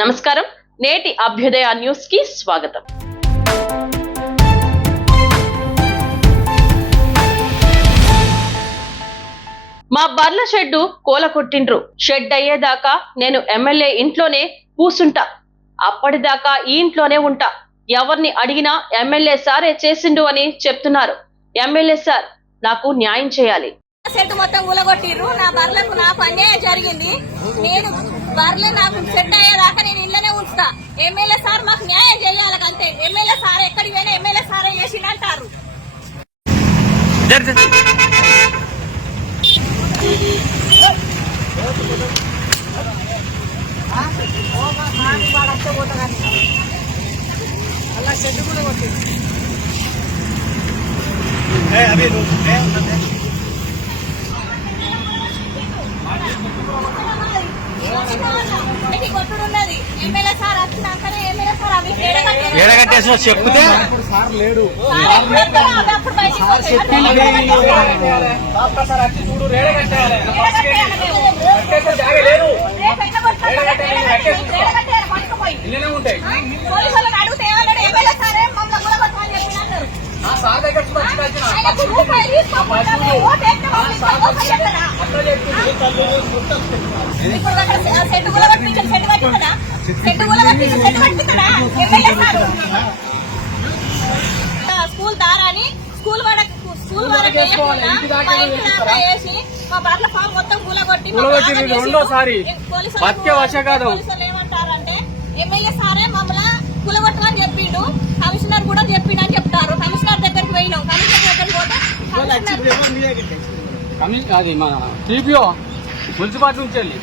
నమస్కారం. నేటి అభ్యుదయ న్యూస్కి స్వాగతం. మా బర్ల షెడ్డు కోల కొట్టిండ్రు షెడ్ అయ్యేదాకా నేను ఎమ్మెల్యే ఇంట్లోనే కూసుంటా. అప్పటిదాకా ఈ ఇంట్లోనే ఉంటా. ఎవరిని అడిగినా ఎమ్మెల్యే సారే చేసిండు అని చెప్తున్నారు. ఎమ్మెల్యే సార్ నాకు న్యాయం చేయాలి. సెట్ మొత్తం ఊలగొట్టిర్రు నా బర్లకు నాకు అన్యాయం జరిగింది. నేను బర్రెలు నాకు సెట్ అయ్యేదాకా నేను ఇళ్ళనే ఉంచుతా. ఎమ్మెల్యే సార్ మాకు న్యాయం చేయాలి అంతే ఎమ్మెల్యే సార్ ఎక్కడికి పోయినా ఎమ్మెల్యే సారే చేసిండు అంటారు ఇంటికి కొట్టుడు. ఉన్నది ఎమ్మెల్యే సార్ వచ్చినాకనే ఎమ్మెల్యే సార్ అవి ఏడగట్టారు. ఏడగట్టేసిన చెప్తే? సార్ ఎప్పుడు set set set? MLA sir. School దారాని school వాడకి స్కూల్ దాకా వేసి మా బర్ల ఫామ్ మొత్తం కూలగొట్టి రెండోసారి. పోలీసులు ఏమంటారంటే ఎమ్మెల్యే సారే మమ్మల్ని కమిషనర్ కమి అది మన టీపీఓ మున్సిపాలిటీ నుంచి వెళ్ళి.